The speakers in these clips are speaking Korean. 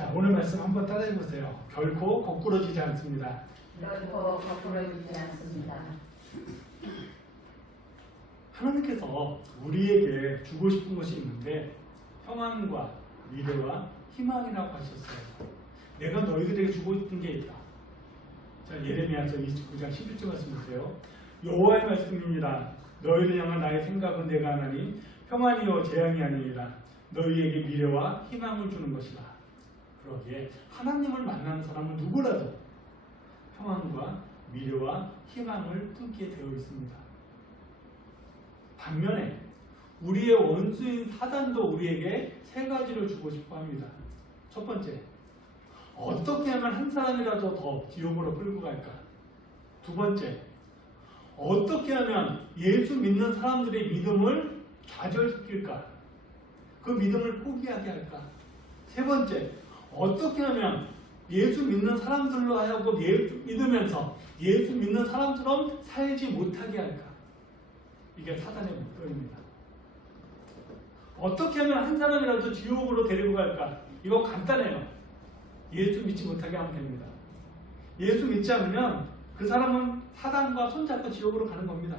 자, 오늘 말씀 한번 따라해 보세요. 결코 거꾸러지지 않습니다. 결코 거꾸러지지 않습니다. 하나님께서 우리에게 주고 싶은 것이 있는데 평안과 미래와 희망이라고 하셨어요. 내가 너희들에게 주고 싶은 게 있다. 자, 예레미야서 29장 11절 말씀 보세요. 여호와의 말씀이니라. 너희를 향한 나의 생각은 내가 하나니 평안이요 재앙이 아니니라. 너희에게 미래와 희망을 주는 것이다. 그러기에 하나님을 만나는 사람은 누구라도 평안과 미래와 희망을 뚫게 되어 있습니다. 반면에 우리의 원수인 사단도 우리에게 세 가지를 주고 싶어 합니다. 첫 번째, 어떻게 하면 한 사람이라도 더 지옥으로 끌고 갈까? 두 번째, 어떻게 하면 예수 믿는 사람들의 믿음을 좌절시킬까? 그 믿음을 포기하게 할까? 세 번째, 어떻게 하면 예수 믿는 사람들로 하여금 예수 믿으면서 예수 믿는 사람처럼 살지 못하게 할까? 이게 사단의 목표입니다. 어떻게 하면 한 사람이라도 지옥으로 데리고 갈까? 이거 간단해요. 예수 믿지 못하게 하면 됩니다. 예수 믿지 않으면 그 사람은 사단과 손잡고 지옥으로 가는 겁니다.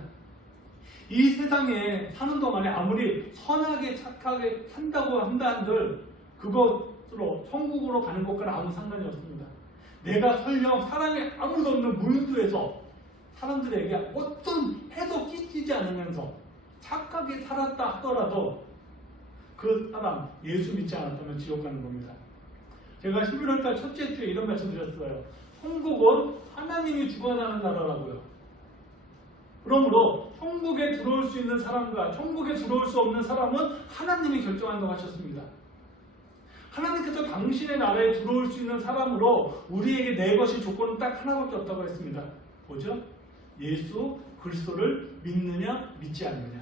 이 세상에 사는 동안에 아무리 선하게 착하게 산다고 한다 한들 그것으로 천국으로 가는 것과는 아무 상관이 없습니다. 내가 설령 사람이 아무도 없는 무인도에서 사람들에게 어떤 해도 끼치지 않으면서 착하게 살았다 하더라도 그 사람 예수 믿지 않았다면 지옥 가는 겁니다. 제가 11월달 첫째 주에 이런 말씀 드렸어요. 천국은 하나님이 주관하는 나라라고요. 그러므로 천국에 들어올 수 있는 사람과 천국에 들어올 수 없는 사람은 하나님이 결정한다고 하셨습니다. 하나님께서 당신의 나라에 들어올 수 있는 사람으로 우리에게 내 것이 조건은 딱 하나밖에 없다고 했습니다. 뭐죠? 예수 그리스도를 믿느냐 믿지 않느냐.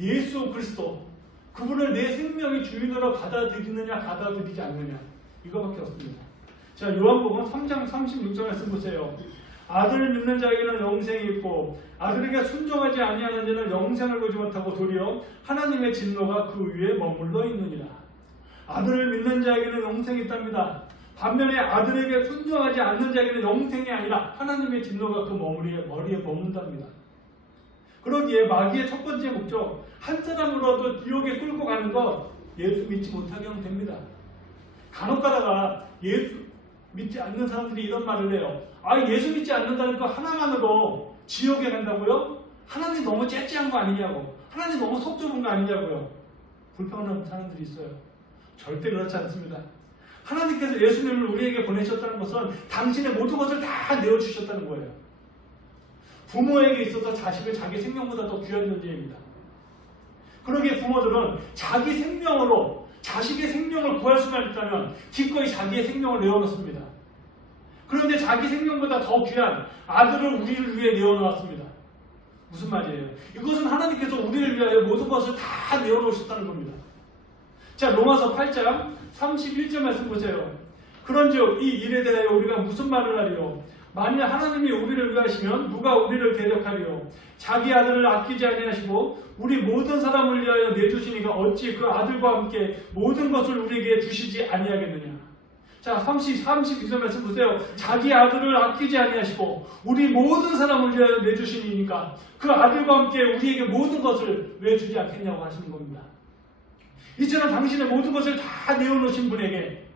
예수 그리스도 그분을 내 생명의 주인으로 받아들이느냐 받아들이지 않느냐. 이거밖에 없습니다. 자, 요한복음 3장 36절 말씀 보세요. 아들을 믿는 자에게는 영생이 있고 아들에게 순종하지 아니하는 자는 영생을 보지 못하고 도리어 하나님의 진노가 그 위에 머물러 있느니라. 아들을 믿는 자에게는 영생이 있답니다. 반면에 아들에게 순종하지 않는 자에게는 영생이 아니라 하나님의 진노가 그 머리에 머문답니다. 그러기에 마귀의 첫 번째 목적, 한 사람으로도 지옥에 끌고 가는 것, 예수 믿지 못하게 하면 됩니다. 간혹 가다가 예수 믿지 않는 사람들이 이런 말을 해요. 아, 예수 믿지 않는다는 거 하나만으로 지옥에 간다고요? 하나님 너무 째째한 거 아니냐고. 하나님 너무 속 좁은 거 아니냐고요. 불평하는 사람들이 있어요. 절대 그렇지 않습니다. 하나님께서 예수님을 우리에게 보내셨다는 것은 당신의 모든 것을 다 내어주셨다는 거예요. 부모에게 있어서 자식을 자기 생명보다 더 귀한 존재입니다. 그러기에 부모들은 자기 생명으로 자식의 생명을 구할 수만 있다면 기꺼이 자기의 생명을 내어놓습니다. 그런데 자기 생명보다 더 귀한 아들을 우리를 위해 내어놓았습니다. 무슨 말이에요? 이것은 하나님께서 우리를 위하여 모든 것을 다 내어놓으셨다는 겁니다. 자, 로마서 8장 31절 말씀 보세요. 그런즉 이 일에 대하여 우리가 무슨 말을 하리요? 만일 하나님이 우리를 위하시면 누가 우리를 대적하리요? 자기 아들을 아끼지 아니하시고 우리 모든 사람을 위하여 내주시니까 어찌 그 아들과 함께 모든 것을 우리에게 주시지 아니하겠느냐? 자, 32절 말씀 보세요. 자기 아들을 아끼지 아니하시고 우리 모든 사람을 위하여 내주시니까 그 아들과 함께 우리에게 모든 것을 왜 주지 않겠냐고 하시는 겁니다. 이처럼 당신의 모든 것을 다 내어놓으신 분에게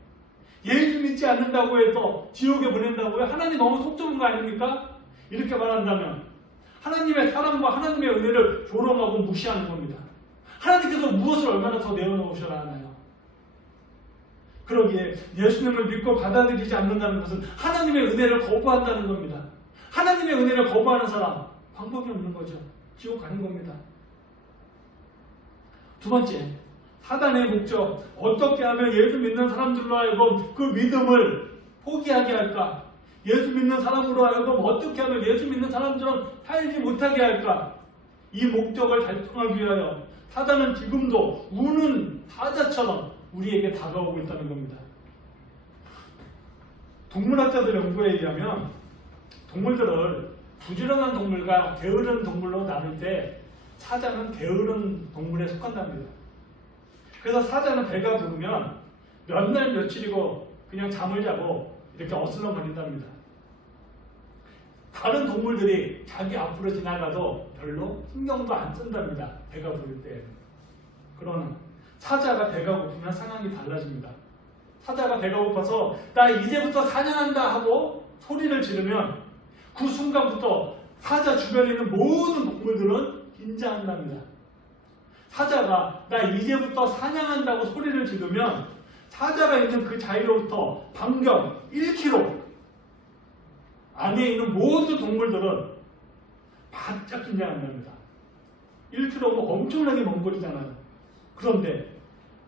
예수 믿지 않는다고 해서 지옥에 보낸다고요? 하나님 너무 속 좁은 거 아닙니까? 이렇게 말한다면 하나님의 사랑과 하나님의 은혜를 조롱하고 무시하는 겁니다. 하나님께서 무엇을 얼마나 더 내어놓으셔야 하나요? 그러기에 예수님을 믿고 받아들이지 않는다는 것은 하나님의 은혜를 거부한다는 겁니다. 하나님의 은혜를 거부하는 사람 방법이 없는 거죠. 지옥 가는 겁니다. 두 번째, 사단의 목적, 어떻게 하면 예수 믿는 사람들로 하여금 그 믿음을 포기하게 할까? 예수 믿는 사람으로 하여금 어떻게 하면 예수 믿는 사람처럼 살지 못하게 할까? 이 목적을 달성하기 위하여 사단은 지금도 우는 사자처럼 우리에게 다가오고 있다는 겁니다. 동물학자들 연구에 의하면 동물들을 부지런한 동물과 게으른 동물로 나눌 때 사자는 게으른 동물에 속한답니다. 그래서 사자는 배가 부르면 몇 날 며칠이고 그냥 잠을 자고 이렇게 어슬렁거린답니다. 다른 동물들이 자기 앞으로 지나가도 별로 신경도 안 쓴답니다. 배가 부를 때. 그러나 사자가 배가 고프면 상황이 달라집니다. 사자가 배가 고파서 나 이제부터 사냥한다 하고 소리를 지르면 그 순간부터 사자 주변에 있는 모든 동물들은 긴장한답니다. 사자가 나 이제부터 사냥한다고 소리를 지르면 사자가 있는 그 자리로부터 반경 1km 안에 있는 모든 동물들은 바짝 긴장한답니다. 1km면 엄청나게 먼 거리잖아요. 그런데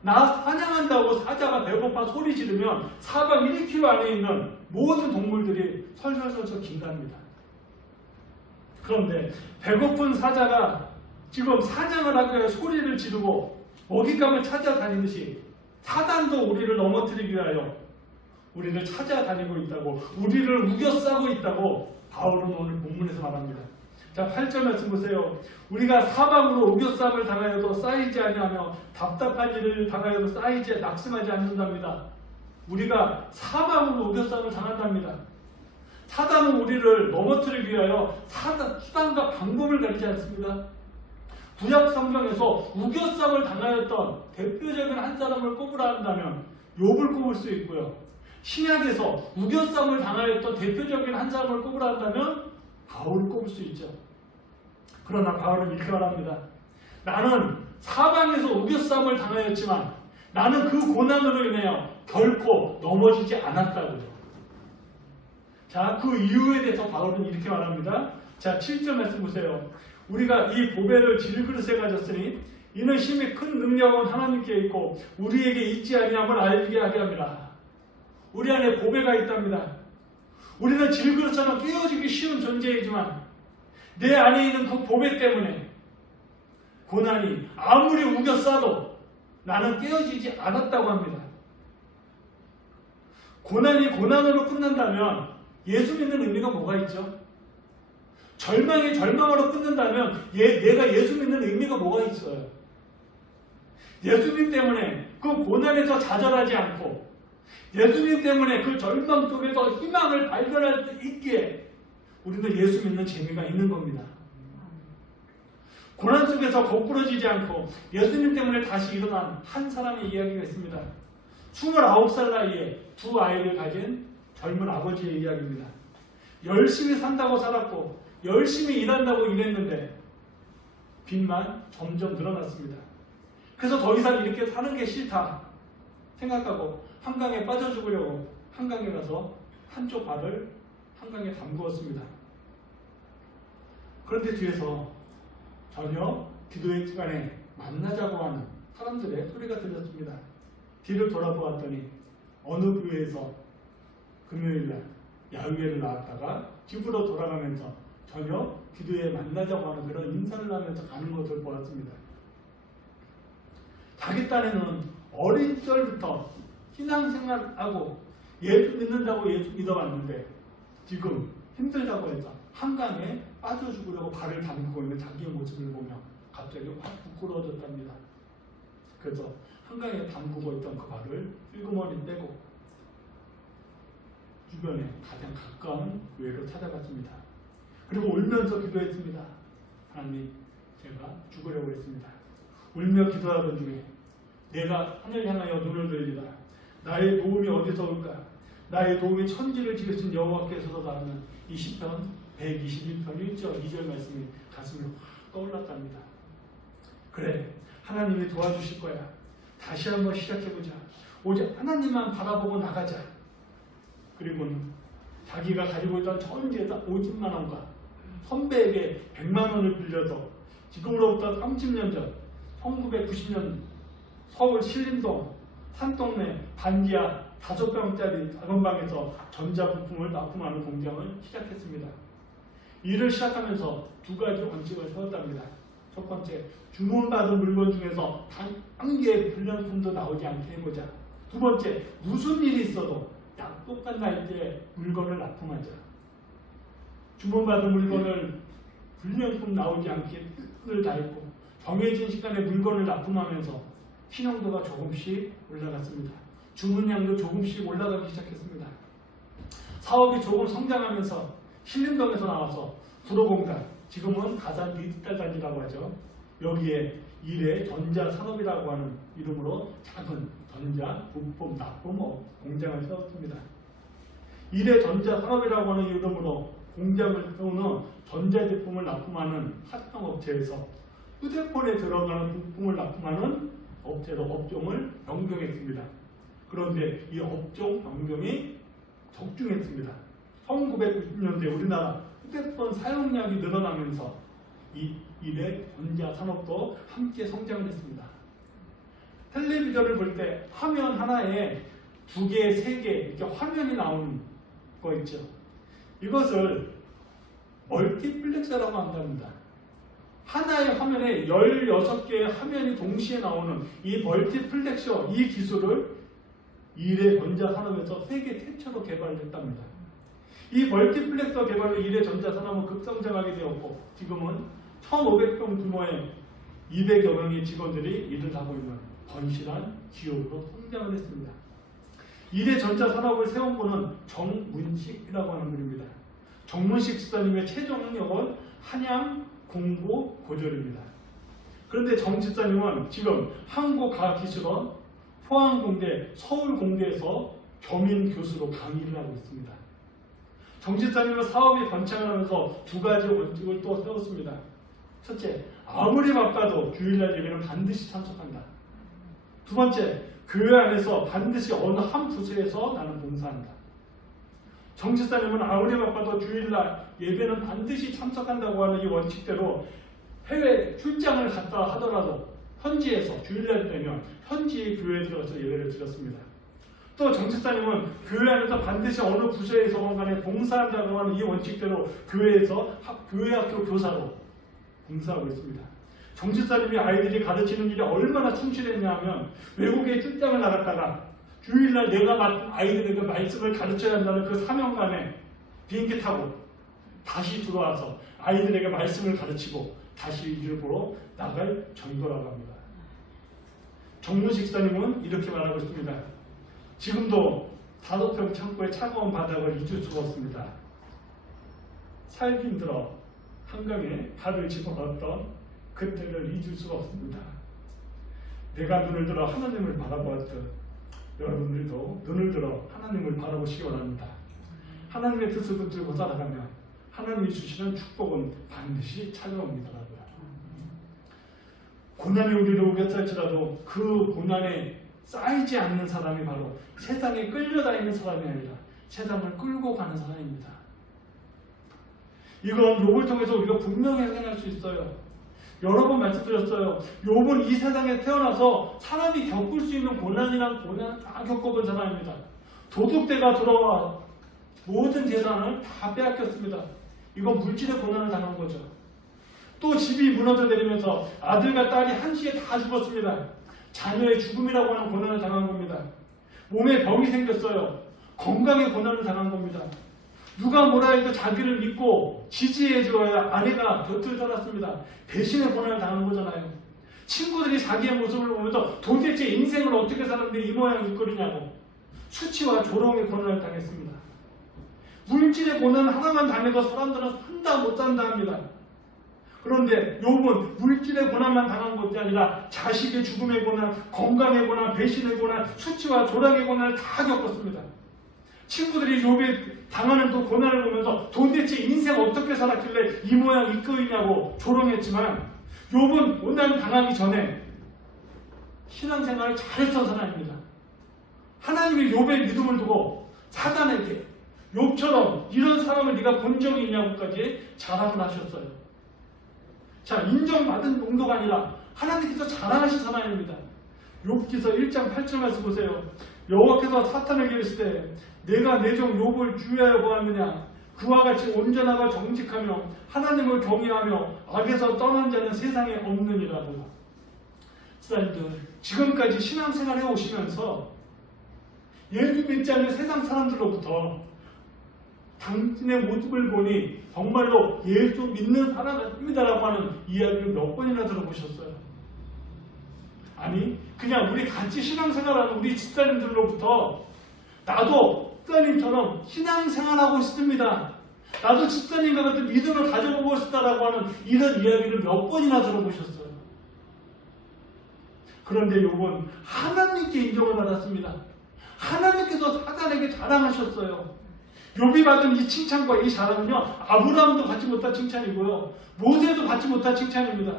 나 사냥한다고 사자가 배고파 소리 지르면 사방 1km 안에 있는 모든 동물들이 설설설설 긴답니다. 그런데 배고픈 사자가 지금 사냥을 하기 위해 소리를 지르고 먹잇감을 찾아다니듯이 사단도 우리를 넘어뜨리기 위하여 우리를 찾아다니고 있다고, 우리를 우겨싸고 있다고 바울은 오늘 본문에서 말합니다. 자, 8절 말씀 보세요. 우리가 사방으로 우겨싸움을 당하여도 쌓이지 아니하며 답답한 일을 당하여도 쌓이지 낙심하지 않는답니다. 우리가 사방으로 우겨싸움을 당한답니다. 사단은 우리를 넘어뜨리기 위하여 수단과 방법을 가리지 않습니다. 구약 성경에서 우겨싸움을 당하였던 대표적인 한 사람을 꼽으라 한다면 욥을 꼽을 수 있고요. 신약에서 우겨싸움을 당하였던 대표적인 한 사람을 꼽으라 한다면 바울을 꼽을 수 있죠. 그러나 바울은 이렇게 말합니다. 나는 사방에서 우겨싸움을 당하였지만 나는 그 고난으로 인하여 결코 넘어지지 않았다고요. 자, 그 이유에 대해서 바울은 이렇게 말합니다. 자, 7절 말씀 보세요. 우리가 이 보배를 질그릇에 가졌으니 이는 힘이 큰 능력은 하나님께 있고 우리에게 있지 아니함을 알게 하게 합니다. 우리 안에 보배가 있답니다. 우리는 질그릇처럼 깨어지기 쉬운 존재이지만 내 안에 있는 그 보배 때문에 고난이 아무리 우겨싸도 나는 깨어지지 않았다고 합니다. 고난이 고난으로 끝난다면 예수 믿는 의미가 뭐가 있죠? 절망이 절망으로 끝난다면 내가 예수 믿는 의미가 뭐가 있어요? 예수님 때문에 그 고난에서 좌절하지 않고 예수님 때문에 그 절망 속에서 희망을 발견할 수 있기에 우리는 예수 믿는 재미가 있는 겁니다. 고난 속에서 거꾸러지지 않고 예수님 때문에 다시 일어난 한 사람의 이야기가 있습니다. 29살 나이에 두 아이를 가진 젊은 아버지의 이야기입니다. 열심히 산다고 살았고 열심히 일한다고 일했는데 빚만 점점 늘어났습니다. 그래서 더 이상 이렇게 사는 게 싫다 생각하고 한강에 빠져 죽으려고 한강에 가서 한쪽 발을 한강에 담그었습니다. 그런데 뒤에서 전혀 기도의 시간에 만나자고 하는 사람들의 소리가 들렸습니다. 뒤를 돌아보았더니 어느 교회에서 금요일날 야유회를 나왔다가 집으로 돌아가면서 전혀 기도에 만나자고 하는 그런 인사를 하면서 가는 것을 보았습니다. 자기 딴에는 어린 시절부터 신앙생활하고 예수 믿는다고 예수 믿어왔는데 지금 힘들다고 해서 한강에 빠져 죽으려고 발을 담그고 있는 자기의 모습을 보며 갑자기 확 부끄러워졌답니다. 그래서 한강에 담그고 있던 그 발을 슬그머니 떼고 주변에 가장 가까운 교회로 찾아갔습니다. 그리고 울면서 기도했습니다. 하나님, 제가 죽으려고 했습니다. 울며 기도하던 중에 내가 하늘 향하여 눈을 들리다. 나의 도움이 어디서 올까? 나의 도움이 천지를 지으신 여호와께서로다 하는 이 시편 121편 1절 2절 말씀이 가슴을 확 떠올랐답니다. 그래, 하나님이 도와주실 거야. 다시 한번 시작해보자. 오직 하나님만 바라보고 나가자. 그리고는 자기가 가지고 있던 전재산 50만 원과 선배에게 100만 원을 빌려서 지금으로부터 30년 전 1990년 서울 신림동 산동네 반지하 5평짜리 작은 방에서 전자부품을 납품하는 공장을 시작했습니다. 일을 시작하면서 두 가지 원칙을 세웠답니다. 첫 번째, 주문받은 물건 중에서 단 한 개의 불량품도 나오지 않게 해보자. 두 번째, 무슨 일이 있어도 약속한 날짜에 물건을 납품하자. 주문받은 물건을 불량품 나오지 않게 뜻을 다했고 정해진 시간에 물건을 납품하면서 신용도가 조금씩 올라갔습니다. 주문량도 조금씩 올라가기 시작했습니다. 사업이 조금 성장하면서 신림동에서 나와서 구로공단, 지금은 가산 디지털단지라고 하죠. 여기에 일의 전자산업이라고 하는 이름으로 작은 전자, 부품, 납품 공장을 세웠습니다. 일의 전자산업이라고 하는 이름으로 공장을 세우는 전자제품을 납품하는 합성업체에서 휴대폰에 들어가는 부품을 납품하는 업체로 업종을 변경했습니다. 그런데 이 업종 변경이 적중했습니다. 1990년대 우리나라 휴대폰 사용량이 늘어나면서 이 일의 전자산업도 함께 성장을 했습니다. 텔레비전을 볼 때 화면 하나에 2개, 3개 이렇게 화면이 나오는 거 있죠. 이것을 멀티플렉서라고 한답니다. 하나의 화면에 16개의 화면이 동시에 나오는 이 멀티플렉서, 이 기술을 일의 전자산업에서 세계 최초로 개발했답니다. 이 멀티플렉서 개발로 일의 전자산업은 급성장하게 되었고 지금은 1,500명 규모의 200여 명의 직원들이 일을 하고 있는 건실한 기업으로 성장을 했습니다. 일의 전자산업을 세운 분은 정문식이라고 하는 분입니다. 정문식 집사님의 최종 학력은 한양 공고 고졸입니다. 그런데 정 집사님은 지금 한국과학기술원, 포항공대, 서울공대에서 겸임 교수로 강의를 하고 있습니다. 정 집사님은 사업이 번창을 하면서 2가지 원칙을 또 세웠습니다. 첫째, 아무리 바빠도 주일날 예배는 반드시 참석한다. 2번째, 교회 안에서 반드시 어느 한 부서에서 나는 봉사한다. 정 집사님은 아무리 바빠도 주일날 예배는 반드시 참석한다고 하는 이 원칙대로 해외 출장을 갔다 하더라도 현지에서 주일날 되면 현지의 교회에 들어가서 예배를 드렸습니다. 또 정 집사님은 교회 안에서 반드시 어느 부서에서 간에 봉사한다고 하는 이 원칙대로 교회에서 교회 학교 교사로 봉사하고 있습니다. 정 집사님이 아이들이 가르치는 일에 얼마나 충실했냐 하면 외국에 출장을 나갔다가 주일날 내가 맡은 아이들에게 말씀을 가르쳐야 한다는 그 사명감에 비행기 타고 다시 들어와서 아이들에게 말씀을 가르치고 다시 일을 보러 나갈 정도라고 합니다. 정문식 집사님은 이렇게 말하고 있습니다. 지금도 5평 창고의 차가운 바닥을 잊을 수가 없습니다. 살기 힘들어 한강에 발을 집어넣었던 그때를 잊을 수가 없습니다. 내가 눈을 들어 하나님을 바라보았듯 여러분들도 눈을 들어 하나님을 바라보시기 원합니다. 하나님의 뜻을 붙들고 살아가면 하나님이 주시는 축복은 반드시 찾아옵니다라고요. 고난이 우리를 오겠다 할지라도 그 고난에 쌓이지 않는 사람이 바로 세상에 끌려다니는 사람이 아니라 세상을 끌고 가는 사람입니다. 이건 욥을 통해서 우리가 분명히 확인할 수 있어요. 여러 번 말씀드렸어요. 욥은 이 세상에 태어나서 사람이 겪을 수 있는 고난이란 고난을 다 겪어본 사람입니다. 도둑대가 들어와 모든 재산을 다 빼앗겼습니다. 이건 물질의 고난을 당한 거죠. 또 집이 무너져 내리면서 아들과 딸이 한시에 다 죽었습니다. 자녀의 죽음이라고 하는 고난을 당한 겁니다. 몸에 병이 생겼어요. 건강의 고난을 당한 겁니다. 누가 뭐라 해도 자기를 믿고 지지해줘야 아내가 곁을 떠났습니다. 배신의 고난을 당한 거잖아요. 친구들이 자기의 모습을 보면서 도대체 인생을 어떻게 사는데 이 모양 이 꼴이냐고 수치와 조롱의 고난을 당했습니다. 물질의 고난 하나만 당해도 사람들은 산다 못 산다 합니다. 그런데 욥은 물질의 고난만 당한 것이 아니라 자식의 죽음의 고난, 건강의 고난, 배신의 고난, 수치와 조롱의 고난을 다 겪었습니다. 친구들이 욥이 당하는 그 고난을 보면서 도대체 인생 어떻게 살았길래 이 모양 이 꼴이냐고 조롱했지만 욥은 고난 당하기 전에 신앙생활을 잘했던 사람입니다. 하나님이 욥의 믿음을 두고 사단에게 욥처럼 이런 사람을 네가 본 적이 있냐고까지 자랑을 하셨어요. 자, 인정받은 정도가 아니라 하나님께서 자랑하신 사람입니다. 욥기서 1장 8절 말씀 보세요. 여호와께서 사탄을 기르실 때 내가 내 종 욥을 주의하여 보았느냐. 그와 같이 온전하고 정직하며 하나님을 경외하며 악에서 떠난 자는 세상에 없느니라고요. 사람들 지금까지 신앙생활 해오시면서 예수 믿지 않는 세상 사람들로부터 당신의 모습을 보니 정말로 예수 믿는 사람 같습니다라고 하는 이야기를 몇 번이나 들어보셨어요? 아니 그냥 우리 같이 신앙생활하는 우리 집사님들로부터 나도 집사님처럼 신앙생활하고 싶습니다. 나도 집사님과 같은 믿음을 가져보고 싶다라고 하는 이런 이야기를 몇 번이나 들어보셨어요. 그런데 욥은 하나님께 인정을 받았습니다. 하나님께서 사단에게 자랑하셨어요. 욥이 받은 이 칭찬과 이 자랑은요, 아브라함도 받지 못한 칭찬이고요, 모세도 받지 못한 칭찬입니다.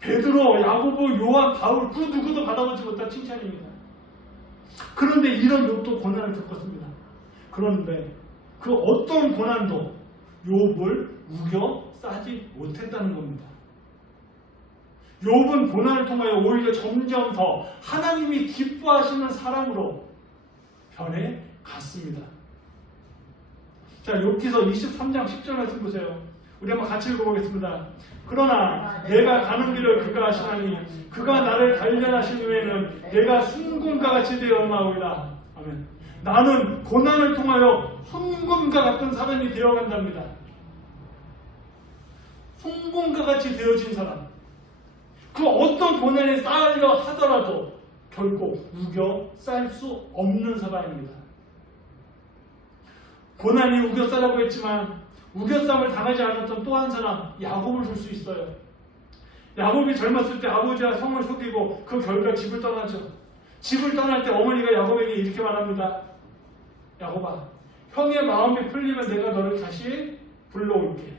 베드로, 야고보, 요한, 바울 그 누구도 받아보지 못한 칭찬입니다. 그런데 이런 욥도 고난을 겪었습니다. 그런데 그 어떤 고난도 욥을 우겨 싸지 못했다는 겁니다. 욥은 고난을 통하여 오히려 점점 더 하나님이 기뻐하시는 사람으로 변해 갔습니다. 자, 욥기서 23장 10절 말씀 보세요. 우리 한번 같이 읽어보겠습니다. 그러나 내가 가는 길을 그가 아시나니 그가 나를 단련하신 후에는 내가 순금과 같이 되어나오리라. 아멘. 나는 고난을 통하여 순금과 같은 사람이 되어간답니다. 순금과 같이 되어진 사람. 그 어떤 고난에 쌓으려 하더라도 결코 우겨 쌀 수 없는 사람입니다. 고난이 우겨싸라고 했지만 우겨쌈을 당하지 않았던 또 한 사람, 야곱을 볼 수 있어요. 야곱이 젊었을 때 아버지와 성을 속이고 그 결과 집을 떠나죠. 집을 떠날 때 어머니가 야곱에게 이렇게 말합니다. 야곱아, 형의 마음이 풀리면 내가 너를 다시 불러올게.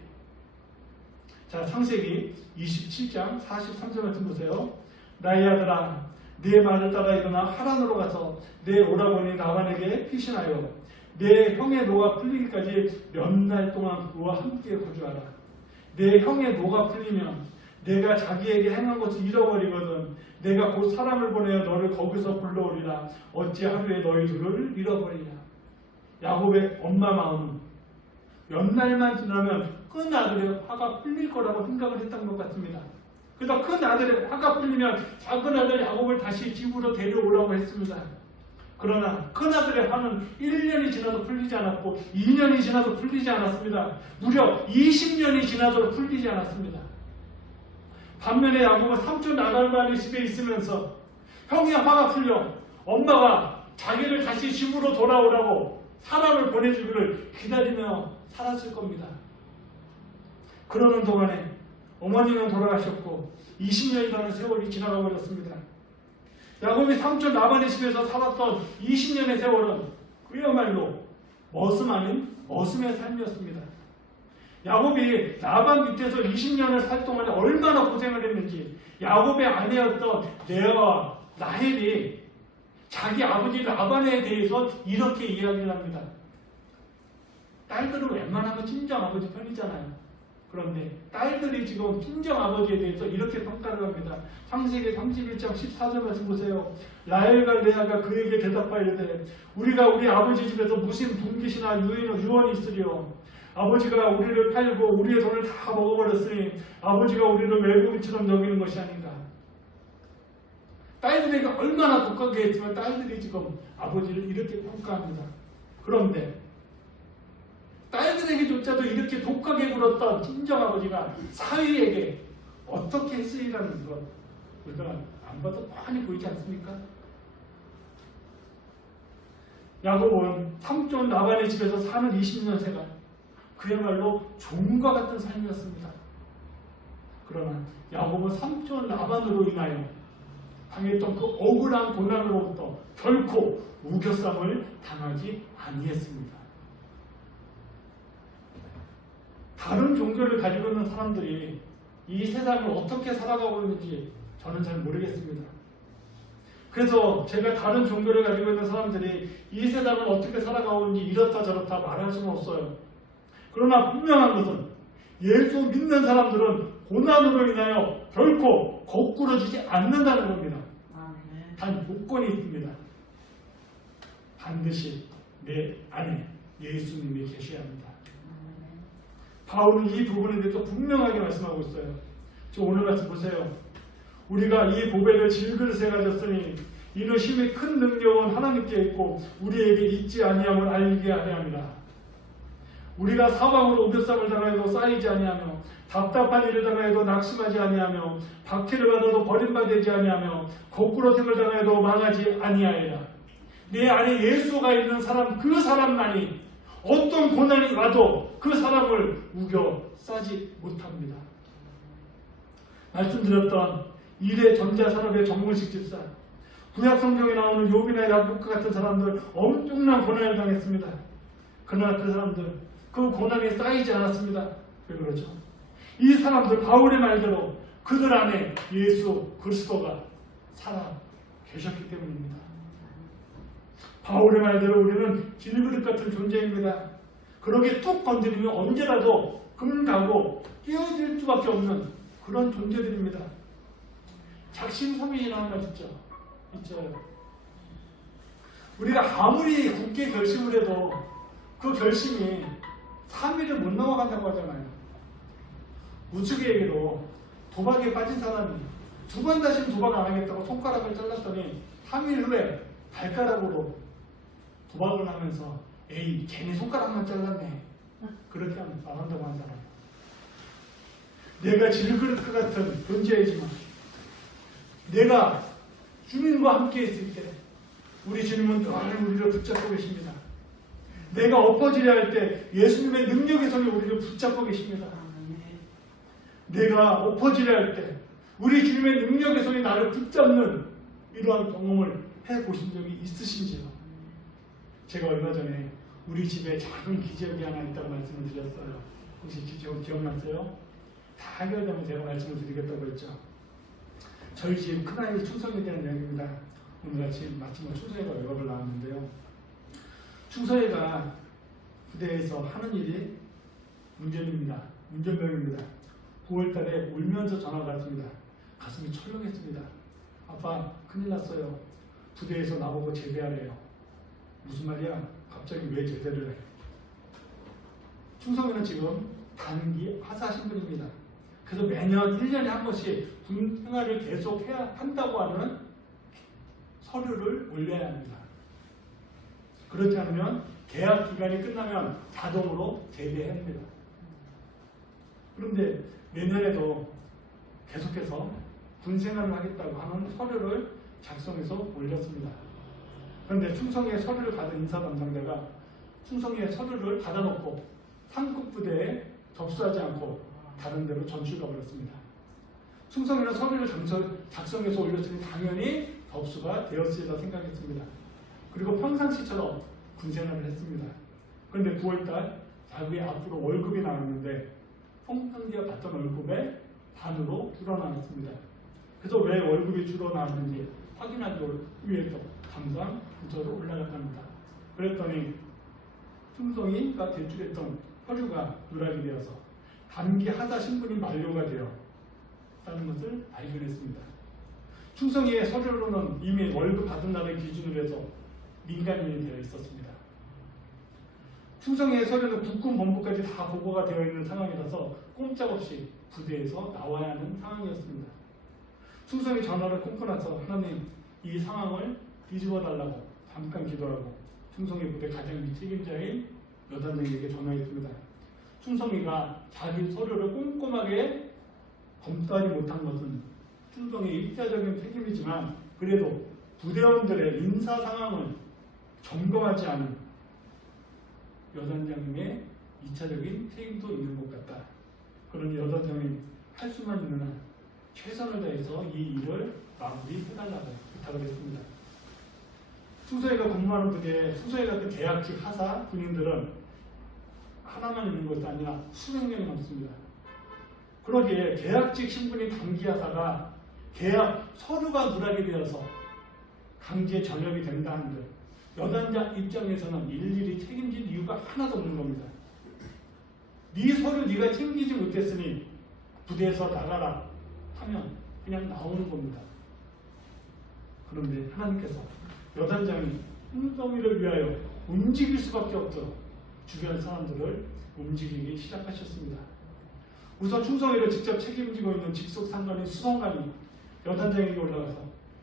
자, 창세기 27장 43절 말씀 보세요. 나의 아들아, 내 말을 따라 일어나 하란으로 가서 내 오라버니 라반에게 피신하여 내 형의 노가 풀리기까지 몇 날 동안 그와 함께 거주하라. 내 형의 노가 풀리면 내가 자기에게 행한 것을 잃어버리거든 내가 곧 사람을 보내어 너를 거기서 불러오리라. 어찌 하루에 너희 둘을 잃어버리냐. 야곱의 엄마 마음은 몇 날만 지나면 큰 아들의 화가 풀릴 거라고 생각을 했던 것 같습니다. 그래서 큰 아들의 화가 풀리면 작은 아들 야곱을 다시 집으로 데려오라고 했습니다. 그러나 큰 아들의 화는 1년이 지나도 풀리지 않았고 2년이 지나도 풀리지 않았습니다. 무려 20년이 지나도 풀리지 않았습니다. 반면에 야곱은 삼촌 라반의 집에 있으면서 형의 화가 풀려 엄마가 자기를 다시 집으로 돌아오라고 사람을 보내주기를 기다리며 살았을 겁니다. 그러는 동안에 어머니는 돌아가셨고 20년이라는 세월이 지나가 버렸습니다. 야곱이 삼촌 라반의 집에서 살았던 20년의 세월은 그야말로 머슴 아닌 머슴의 삶이었습니다. 야곱이 라반 밑에서 20년을 살 동안에 얼마나 고생을 했는지 야곱의 아내였던 레아와 라헬이 자기 아버지 라반에 대해서 이렇게 이야기를 합니다. 딸들은 웬만하면 친정 아버지 편이잖아요. 그런데 딸들이 지금 친정 아버지에 대해서 이렇게 평가를 합니다. 창세기 31장 14절 말씀 보세요. 라헬과 레아가 그에게 대답하이르되 우리가 우리 아버지 집에서 무슨 분깃이나 유언이 있으리요. 아버지가 우리를 팔고 우리의 돈을 다 먹어버렸으니 아버지가 우리를 외국인처럼 여기는 것이 아닌가. 딸들에게 얼마나 독하게 했지만 딸들이 지금 아버지를 이렇게 평가합니다. 그런데 딸들에게조차도 이렇게 독하게 굴었던 친정아버지가 사위에게 어떻게 했으리라는 것 우리가 안 봐도 뻔히 보이지 않습니까? 야곱은 삼촌 라반의 집에서 사는 20년 세간 그야말로 종과 같은 삶이었습니다. 그러나 야곱은 삼촌 라반으로 인하여 당했던 그 억울한 고난으로부터 결코 우겨쌈을 당하지 아니했습니다. 다른 종교를 가지고 있는 사람들이 이 세상을 어떻게 살아가고 있는지 저는 잘 모르겠습니다. 그래서 제가 다른 종교를 가지고 있는 사람들이 이 세상을 어떻게 살아가고 있는지 이렇다 저렇다 말할 수는 없어요. 그러나 분명한 것은 예수 믿는 사람들은 고난으로 인하여 결코 거꾸러지지 않는다는 겁니다. 단 조건이 있습니다. 반드시 내 안에 예수님이 계셔야 합니다. 바울은 이 부분에 대해서 분명하게 말씀하고 있어요. 저 오늘 말씀 보세요. 우리가 이 보배를 질그릇에 가졌으니 이는 힘이 큰 능력은 하나님께 있고 우리에게 있지 아니함을 알게 하려 합니다. 우리가 사방으로 우겨쌈을 당하여도 쌓이지 아니하며 답답한 일을 당하여도 낙심하지 아니하며 박해를 받아도 버림받지 아니하며 거꾸로 생을 당해도 망하지 아니하리라. 내 안에 예수가 있는 사람, 그 사람만이 어떤 고난이 와도 그 사람을 우겨 싸지 못합니다. 말씀드렸던 일의 전자산업의 정문식 집사, 구약 성경에 나오는 욥이나 야곱과 같은 사람들 엄청난 고난을 당했습니다. 그러나 그 사람들 그 고난이 쌓이지 않았습니다. 왜 그러죠? 이 사람들 바울의 말대로 그들 안에 예수 그리스도가 살아 계셨기 때문입니다. 바울의 말대로 우리는 질그릇 같은 존재입니다. 그러게 뚝 건드리면 언제라도 금가고 깨어질 수밖에 없는 그런 존재들입니다. 작심삼일이라는 말 있죠. 우리가 아무리 굳게 결심을 해도 그 결심이 3일을 못 넘어간다고 하잖아요. 우스갯얘기로 도박에 빠진 사람이 2번 다시는 도박 안 하겠다고 손가락을 잘랐더니 3일 후에 발가락으로 도박을 하면서 에이 괜히 손가락만 잘랐네 그렇게 하면 안 한다고 한 사람. 내가 질그릇 같은 존재이지만 내가 주님과 함께 있을 때 우리 주님은 늘 우리를 붙잡고 계십니다. 내가 엎어지려 할 때 예수님의 능력의 손이 우리를 붙잡고 계십니다. 내가 엎어지려 할 때 우리 주님의 능력의 손이 나를 붙잡는 이러한 경험을 해보신 적이 있으신지요? 제가 얼마 전에 우리 집에 작은 기적이 하나 있다고 말씀을 드렸어요. 혹시 기억났어요? 다 해결되면 제가 말씀을 드리겠다고 했죠. 저희 집 큰아이 충성에 대한 이야기입니다. 오늘 아침 마침에 충성이가 외박을 나왔는데요. 충성이가 부대에서 하는 일이 운전병입니다. 9월달에 울면서 전화가 왔습니다. 가슴이 철렁했습니다. 아빠 큰일 났어요. 부대에서 나보고 제대하래요. 무슨 말이야? 갑자기 왜 제대를 해? 충성이는 지금 단기 하사 신분입니다. 그래서 매년 1년에 한 번씩 군 생활을 계속 해야 한다고 하는 서류를 올려야 합니다. 그렇지 않으면 계약 기간이 끝나면 자동으로 제대해야 합니다. 그런데 내년에도 계속해서 군 생활을 하겠다고 하는 서류를 작성해서 올렸습니다. 그런데 충성의 서류를 받은 인사 담당자가 충성의 서류를 받아놓고 상급 부대에 접수하지 않고 다른 데로 전출 가버렸습니다. 충성이는 서류를 작성해서 올렸으니 당연히 접수가 되었으리라 생각했습니다. 그리고 평상시처럼 군생활을 했습니다. 그런데 9월달 자기의 앞으로 월급이 나왔는데 평상시에 받던 월급의 반으로 줄어나왔습니다. 그래서 왜 월급이 줄어나왔는지 확인하기 위해서 당장 부서로 올라갔답니다. 그랬더니 충성이가 제출했던 서류가 누락이 되어서 단기 하사 신분이 만료가 되었다는 것을 발견했습니다. 충성이의 서류로는 이미 월급 받은 날을 기준으로 해서 민간인이 되어 있었습니다. 충성이의 서류는 국군 본부까지 다 보고가 되어 있는 상황이라서 꼼짝없이 부대에서 나와야 하는 상황이었습니다. 충성이 전화를 끊고 나서 하나님 이 상황을 뒤집어 달라고 잠깐 기도하고 충성이 부대 가장 밑책임자인 여단장에게 전화했습니다. 충성이가 자기 서류를 꼼꼼하게 검토하지 못한 것은 충성의 일차적인 책임이지만 그래도 부대원들의 인사 상황을 점검하지 않은 여단장님의 2차적인 책임도 있는 것 같다. 그러니 여단장님 할 수만 있는 한 최선을 다해서 이 일을 마무리해달라고 부탁을 했습니다. 충성이가 근무하는 부대에 충성이 같은 계약직 하사 군인들은 하나만 있는 것이 아니라 수백 명이 넘습니다. 그러기에 계약직 신분이 단기 하사가 계약 서류가 누락이 되어서 강제 전역이 된다 한들 여단장 입장에서는 일일이 책임질 이유가 하나도 없는 겁니다. 네 서류 네가 챙기지 못했으니 부대에서 나가라 하면 그냥 나오는 겁니다. 그런데 하나님께서 여단장이 충성이를 위하여 움직일 수밖에 없도록 주변 사람들을 움직이기 시작하셨습니다. 우선 충성이를 직접 책임지고 있는 직속 상관인 수성관이 여단장에게 올라가서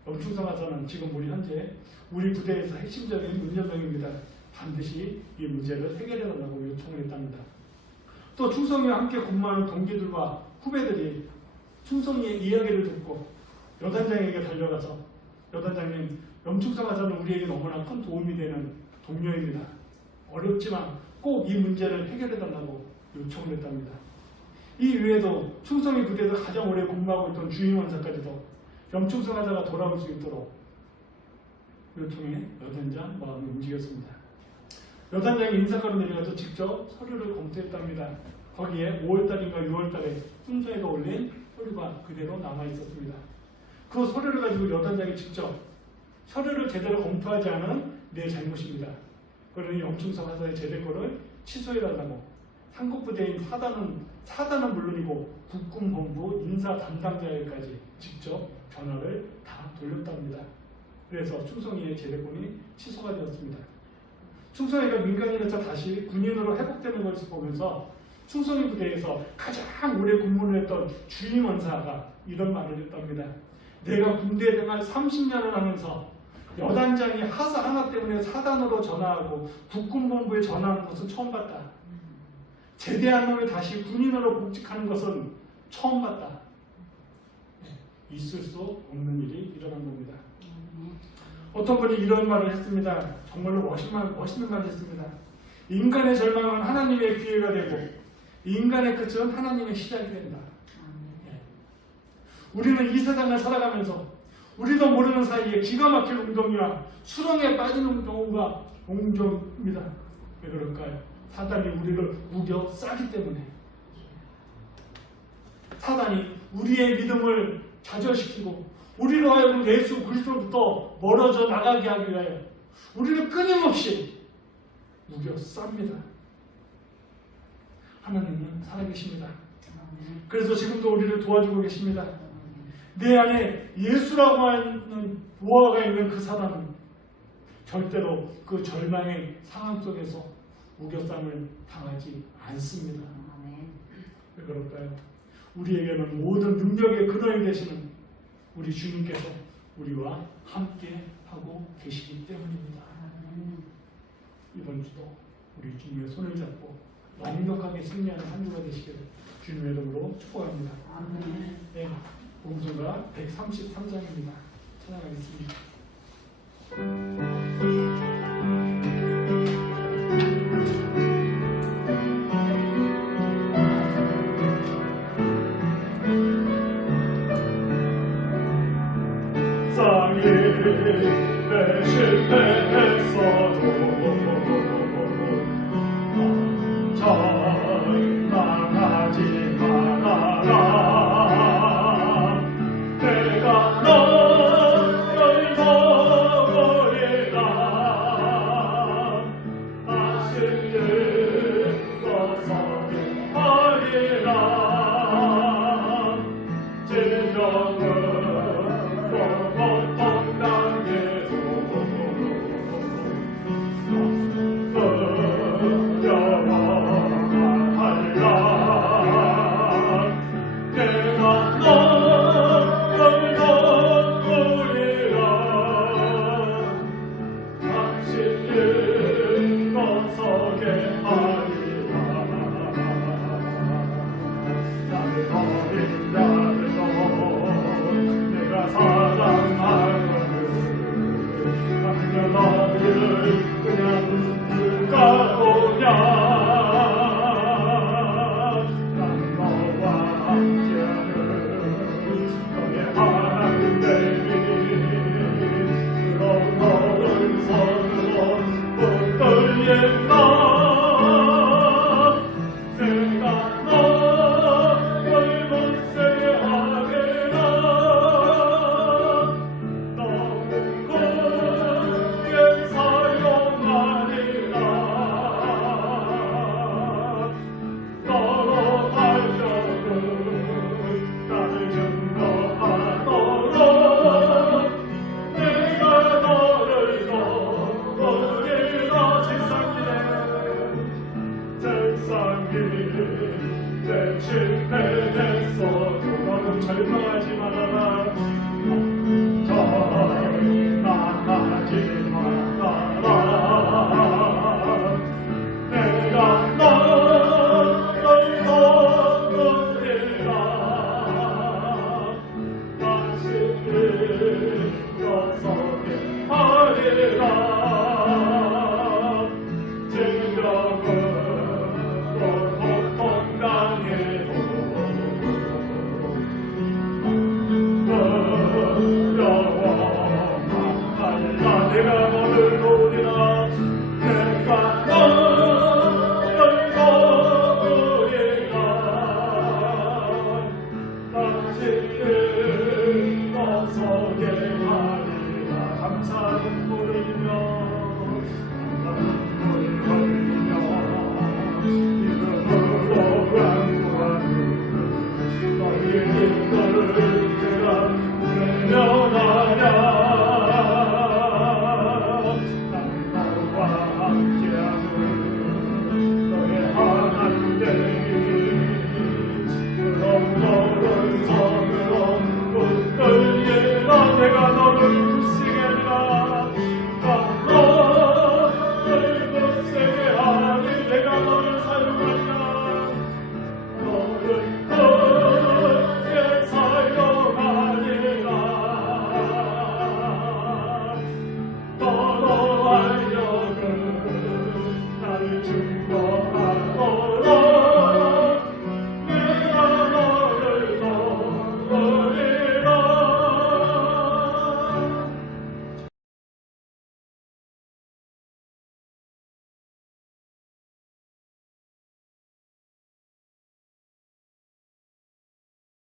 염충성하사는 지금 우리 현재 우리 부대에서 핵심적인 문제점입니다. 반드시 이 문제를 해결해달라고 요청을 했답니다. 또 충성이와 함께 근무하는 동기들과 후배들이 충성이의 이야기를 듣고 여단장에게 달려가서 여단장님, 염충성 화사는 우리에게 너무나 큰 도움이 되는 동료입니다. 어렵지만 꼭 이 문제를 해결해 달라고 요청을 했답니다. 이 외에도 충성이 부대에서 가장 오래 근무하고 있던 주임 원사까지도 염충성 화사가 돌아올 수 있도록 요청해 여단장 마음이 움직였습니다. 여단장이 인사과로 내려가서 직접 서류를 검토했답니다. 거기에 5월달인가 6월달에 순서에가 올린 서류가 그대로 남아 있었습니다. 그 서류를 가지고 여단장이 직접 서류를 제대로 검토하지 않은 내 잘못입니다. 그러니 염충성 화사의 제대권을 취소해달라고 한국부대인 사단은 물론이고 국군본부 인사 담당자에게까지 직접 전화를 다 돌렸답니다. 그래서 충성이의 제대권이 취소가 되었습니다. 충성이가 민간인에서 다시 군인으로 회복되는 것을 보면서 충성이 부대에서 가장 오래 근무를 했던 주임 원사가 이런 말을 했답니다. 내가 군대 생활 30년을 하면서 여단장이 하사 하나 때문에 사단으로 전화하고 국군본부에 전화하는 것은 처음 봤다. 제대한 놈이 다시 군인으로 복직하는 것은 처음 봤다. 있을 수 없는 일이 일어난 겁니다. 어떤 분이 이런 말을 했습니다. 정말로 멋있는 말을 했습니다. 인간의 절망은 하나님의 기회가 되고 인간의 끝은 하나님의 시작이 된다. 우리는 이 세상을 살아가면서 우리도 모르는 사이에 기가 막힌 운동이와 수렁에 빠지는 경우가 종종입니다. 왜 그럴까요? 사단이 우리를 우겨 싸기 때문에. 사단이 우리의 믿음을 좌절시키고 우리로 하여금 예수 그리스도로부터 멀어져 나가게 하기 위하여 우리를 끊임없이 우겨 쌉니다. 하나님은 살아계십니다. 그래서 지금도 우리를 도와주고 계십니다. 내 안에 예수라고 하는 보화가 있는 그 사람은 절대로 그 절망의 상황 속에서 우겨쌈을 당하지 않습니다. 왜 그럴까요? 우리에게는 모든 능력의 근원이 되시는 우리 주님께서 우리와 함께 하고 계시기 때문입니다. 이번 주도 우리 주님의 손을 잡고 완벽하게 승리하는 한 주가 되시기를 주님의 이름으로 축복합니다. 네. 복음서가 133장입니다. 찾아가겠습니다. 내 실패했어도 절망하지 말아라. 내가 너를 먹으리라. 맛있는 것을 하리라. 진정은 절망하지 말아라. 절망하지 말아라. 내가 너를 먹으리라. 맛있는 것을 걸